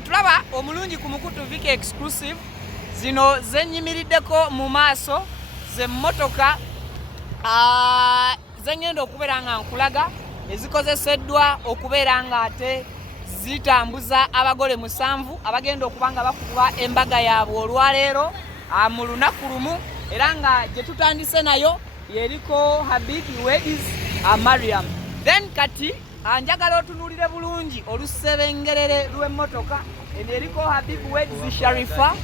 tulaba omulungi ku mukutu Viki exclusive zino zenyimiriddeko mu maaso ze mmotoka zengenda okubeera nga nkulaga ezikozeseddwa okubeera nga ate zitambuza abagole musanvu abagenda okuba nga bakuba embaga yaabwe olwaleero mu lunaku lumu era nga gye tutandise nayo yeriko Habib Wedis Mariam. Then kati njagala otunuulire bulungi olusebengerere lw'emmotoka eno eriko Habib Wedis Sharifa.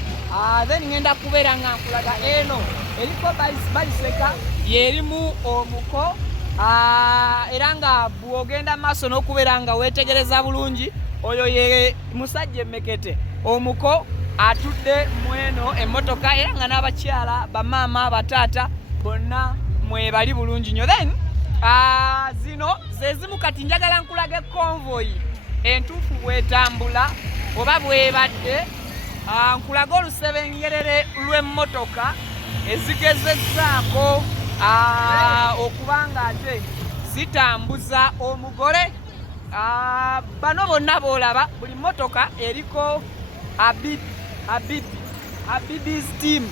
Then ngenda kubeera nga nkulaga eno eriko Bayisa yerimu omuko era nga bw'ogenda maaso n'okubeera nga weetegereza bulungi oyo ye musajja Mekete omuko atudde mweno emmotoka era nga n'abakyala bamaama bataata bonna mwebali bulungi nnyo. Then zino zezimu kati njagala nkulaga convoy entuufu bwetambula oba bwebadde nkulaga olusebengerere lw'emmotoka ezigezezzaako okuba nga ate zitambuza omugole. Bano bonna boolaba buli mmotoka eriko Abib's team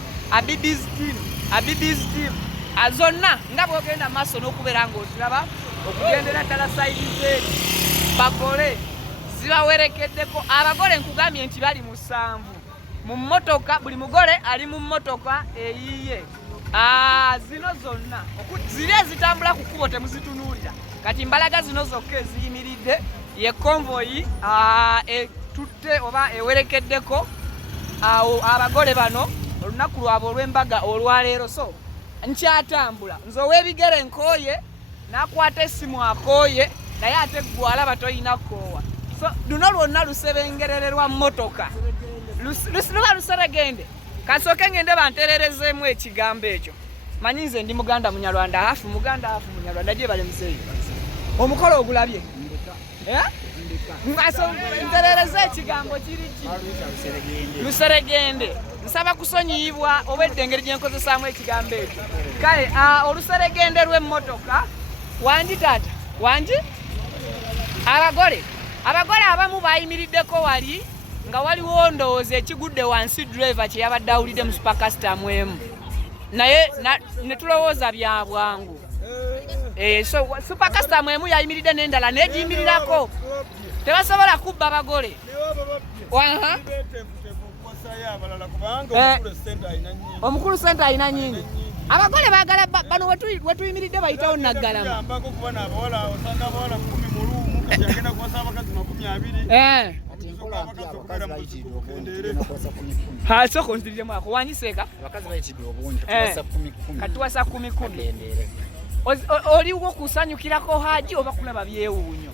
zonna nga bwogenda maaso n'okubeera ng'oziraba okugendera ddala sayidi zeeri bagole zibawerekeddeko. Abagole nkugambye nti bali 7 mu mmotoka, buli mugole ali mu mmotoka eyiye. Zino zonna ziri ezitambula ku kkubo temuzitunuulira kati mbalaga zino zokka eziyimiridde ye convoy etutte oba ewerekeddeko abagole bano olunaku lwabwe olw'embaga olwaleero. So nkyatambula nze ow'ebigere nkooye n'akwata essimu akooye naye ate ggwe alaba toyina kkoowa. So luno lwonna lusebengerere lwa mmotoka luba luseregende. Kasooke ngende bantererezeemu ekigambo ekyo. Manyi nze ndi Muganda Munyarwanda hafu Muganda hafu Munyarwanda gye bale muzeeyi omukolo ogulabye nterereze ekigambo kiriki luseregende. Nsaba kusonyiyibwa obwedde engeri gye nkozesaamu ekigambo ekyo. Kale oluseregende lw'emmotoka wangi taata wangi abagole abamu bayimiriddeko wali nga waliwo ndowooza ekigudde wansi driver kye yabadde awulidde mu supercastor mwemu naye ne tulowooza bya bwangu. So supercastor mwemu yayimiridde n'endala negiyimirirako tebasobola kubba abagole. Omukulu sente alina nyingi. Abagole baagala bano wetuyimiridde bayitawo naggalama. Soko nzirire mwako wanyiseka abakazi bayitidde obungi katuwasa 10 oliwo kusanyukirako haji oba kulaba byewuunyo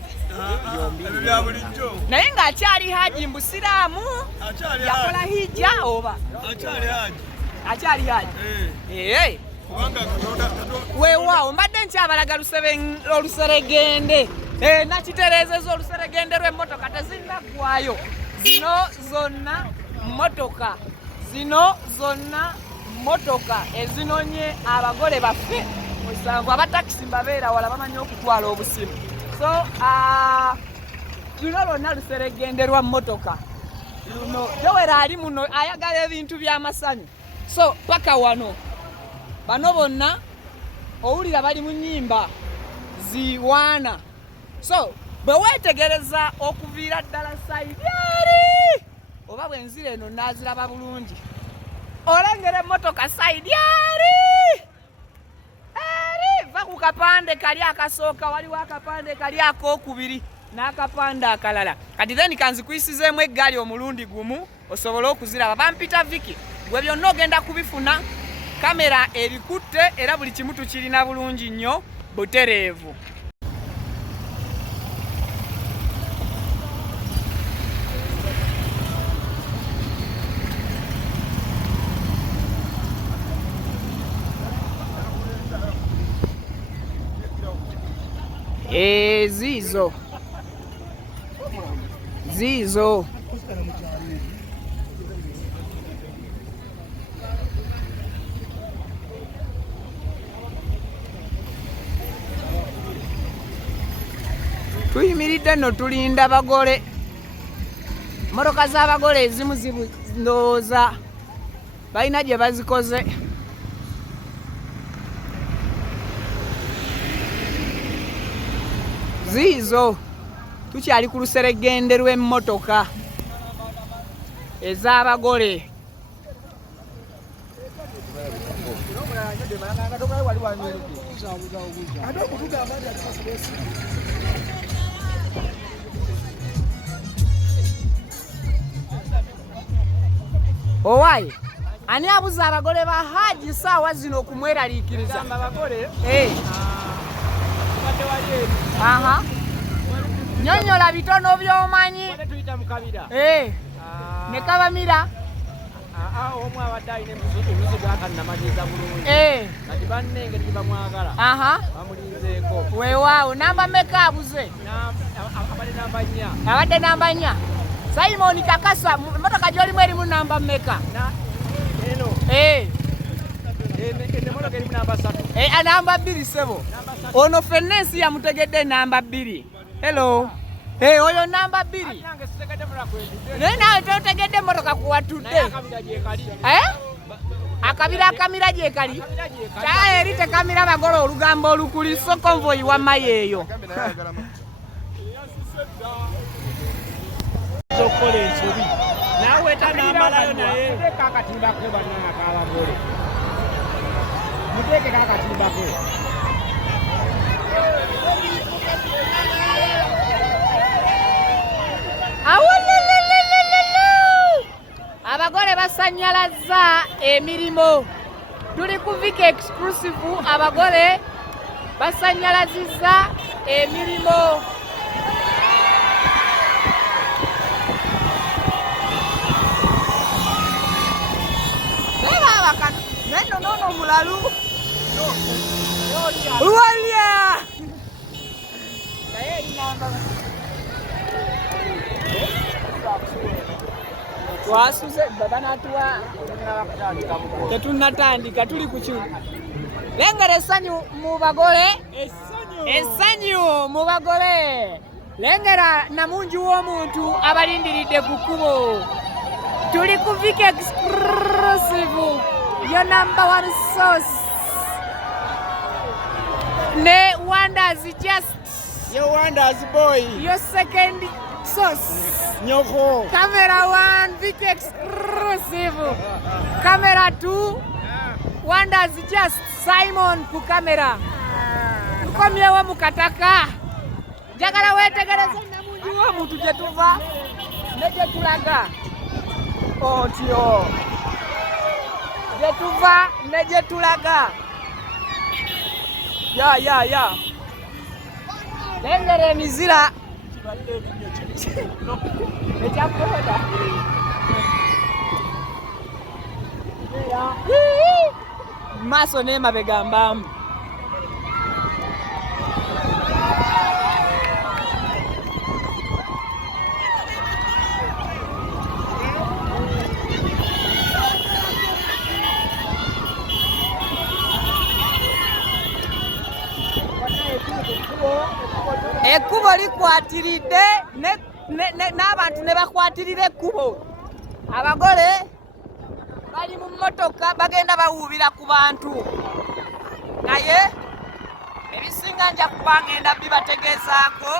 bya bulijjo naye ng'akyali haji mbusiraamu yakola hijja oba akyali haji weewaawo mbadde nkyabalaga oluseregende nakitereezeza oluseregende lw'emmotoka tezinnaggwayo. Zino zonna mmotoka ezinonye abagole baffe 7 abatakisi mbabeera wala bamanyi okutwala obusimu. So luno lwonna luseregende lwa mmotoka luno Jowera ali muno ayagala ebintu by'amasanyu. So paka wano bano bonna owulira bali mu nnyimba ziwaana. So bwe weetegereza okuviira ddala sayidi eri oba bwenzira eno naaziraba bulungi olengera emmotoka sayidi eri va ku kapande kali akasooka waliwo akapande kali akokubiri n'akapande akalala. Kati then kanzikuyisizeemu eggaali omulundi gumu osobole okuziraba. Bampita Viki gwe byonna ogenda kubifuna kamera erikutte era buli kimu tukirina bulungi nnyo butereevu. Zizo tuyimiridde nno tulinda bagole Motoka z'abagole ezimu ndowooza balina gye bazikoze. Ziizo tukyali ku luseregende lw'emmotoka ez'abagole. Owaaye ani abuza abagole ba Haji saawa zino okumweraliikiriza? Aha. Nyonnyola bitono by'omanyi. Ne kabamira. Omu abadde alina embuzi gakannamageza bulungi. Kati bannenge tebamwagala. Bamulinzeeko. Weewaawo namba mmeka abuze? Abadde namba 4. Abadde namba 4. Simon kakasa emmotoka gy'olimu erimu namba mmeka? Eno. Emmotoka erimu namba 3. Namba 2 sebo. Ono ffenna ensi yamutegedde namba 2. Hello. Oyo namba 2. Naye nawe totegedde emmotoka kuwatudde. Akabira akamira gyekali. Kyaye eri tekamira abagole olugambo olukuli so konvoyi wammayo eyo. Zokola ensobi. Naawe tanambalayo naye. Muteeke akatimba ke bannanga k'abagole. Muteeke akatimba ke. Abagole basanyalaza emirimu. Tuli ku Viki exclusive abagole basanyalaziza emirimu. Neno nono mulalu. Uwalia. Twasuze babanatuwa tetunatandika tuli ku kimu. Lengera essanyu mu bagole. Essanyu mu bagole. Lengera namungi w'omuntu abalindiridde ku kkubo. Tuli ku Viki exclusive. Your number 1 source. Ne wonders just. Your wonders boy. Your second source. Nyoko. Camera 1 Viki exclusive. Camera 2 wonders just Simon ku camera. Tukomyewo mukataka. Jagala wetegereze namungi w'omuntu gye tuva ne gye tulaga. Otyo. Gye tuva ne gye tulaga. Ya. Lengera emizira. Ekyakukoda. Maaso n'emabega mbaamu. Ekkubo likwatiridde n'abantu ne bakwatirira ekkubo. Abagole bali mu mmotoka bagenda bawuubira ku bantu. Naye ebisinga nja kuba ngenda bibategeezaako.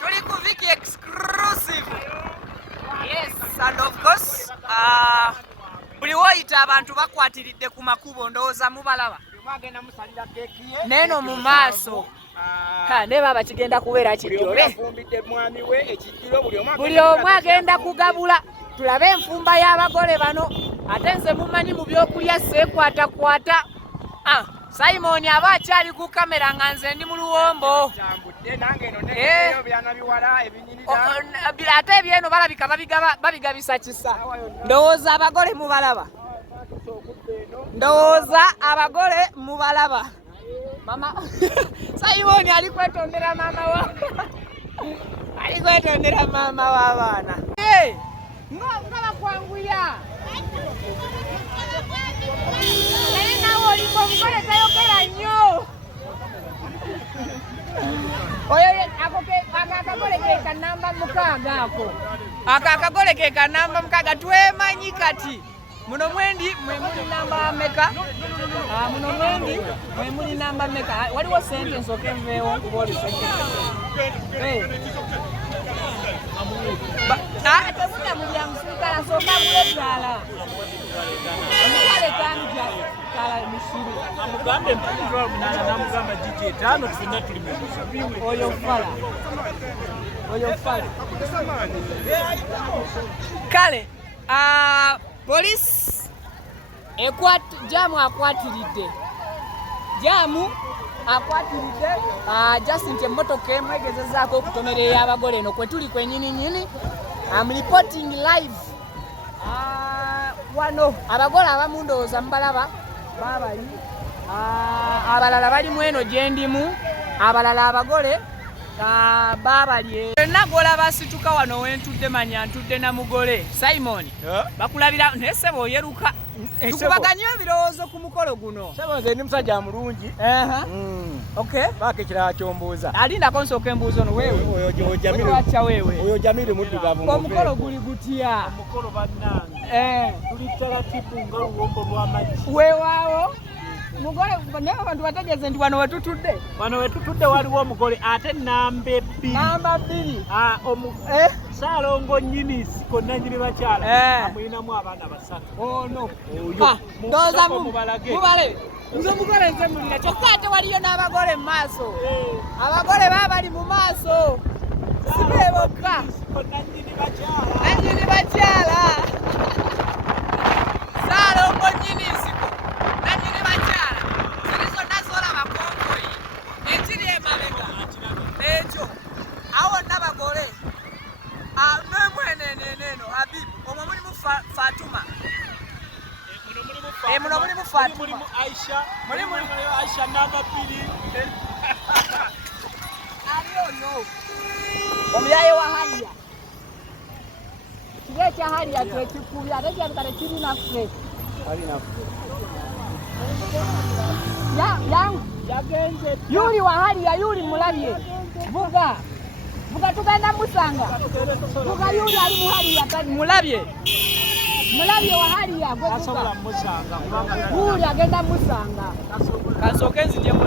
Tuli ku Viki exclusive. Yes, and of course, buli woyita abantu bakwatiridde ku makubo ndowooza mubalaba. Neno mu maaso. Ne baba kigenda kubeera kijjole. Buli omu agenda kugabula. Tulabe enfumba y'abagole bano. Ate nze mumanyi mu byokulya seekwatakwata. Simon aba akyali ku kamera nga nze ndi mu luwombo. Ate ebyeno balabika babigabisa kisa. Ndowooza abagole mubalaba. Ndowooza abagole mubalaba. Mama Simon alikwetondera mama wa. Alikwetondera mama w'abaana. Ngaba kwanguya. Naye nawe oliko omugole tayogera nnyo. Oyo akagole ke kanamba 6 ako. akakagole ke kanamba mukaga twemanyi kati muno mwendi mwe muli namba meka muno mwendi mwe muli namba meka waliwo sentence okenveewo kuboli temuda mulya musirikala soka mulebyala omukale tanu kala mishiri amugambe mpulizwa munana namugamba jiji etaano tufuna tuli mu oyo fala kale polisi jamu akwatiridde just nti emmotoka emu egezezaako okutomera ey'abagole eno kwe tuli kwenyininyini. I'm reporting live. Wano abagole abamu ndowooza mubalaba baabali abalala bali mu eno gye ndimu abalala abagole baabali nagola basituka wano wentudde manya ntudde na mugole Simon bakulabira naye sebo oyeruka tukubaganye ebirowoozo ku mukolo guno sebo nze ndi musajja mulungi okay baaka ekirala kyombuuza alindako nsooka embuuzo ono wewe oyo Jamiri muddugavu omukolo guli gutya omukolo bannange tuli taratibu nga luwombo lw'amagi weewaawo mugole naye abantu bategeeze nti wano wetutudde waliwo omugole ate namba bbiri Saalongo nnyini konna nnyini bakyala amulinamu abaana basatu ono ndowooza mubale nze omugole nze mulira kyokka ate waliyo n'abagole mu maaso abagole baba bali mu maaso sibe bokka nannyini bakyala Saalongo nnyini nsiko nannyini bakyala ziri zonna zolaba konvoyi ekiri emabega ekyo awo n'abagole nemweneneneno Habibu omwo mulimu Fatuma muno mulimu Fatuma mulimu Aisha namba bbiri aliono omuyaye wa Haliya kiri ekya Haliya kyekikubi ate kyabikale kiri naffe yagenze yuli wa Haliya yuli mulabye vuga tugenda musanga vuga yuli ali mu Haliya mulabye wa Haliya gwe asobola musanga yuli agenda musanga kansooke nzijemu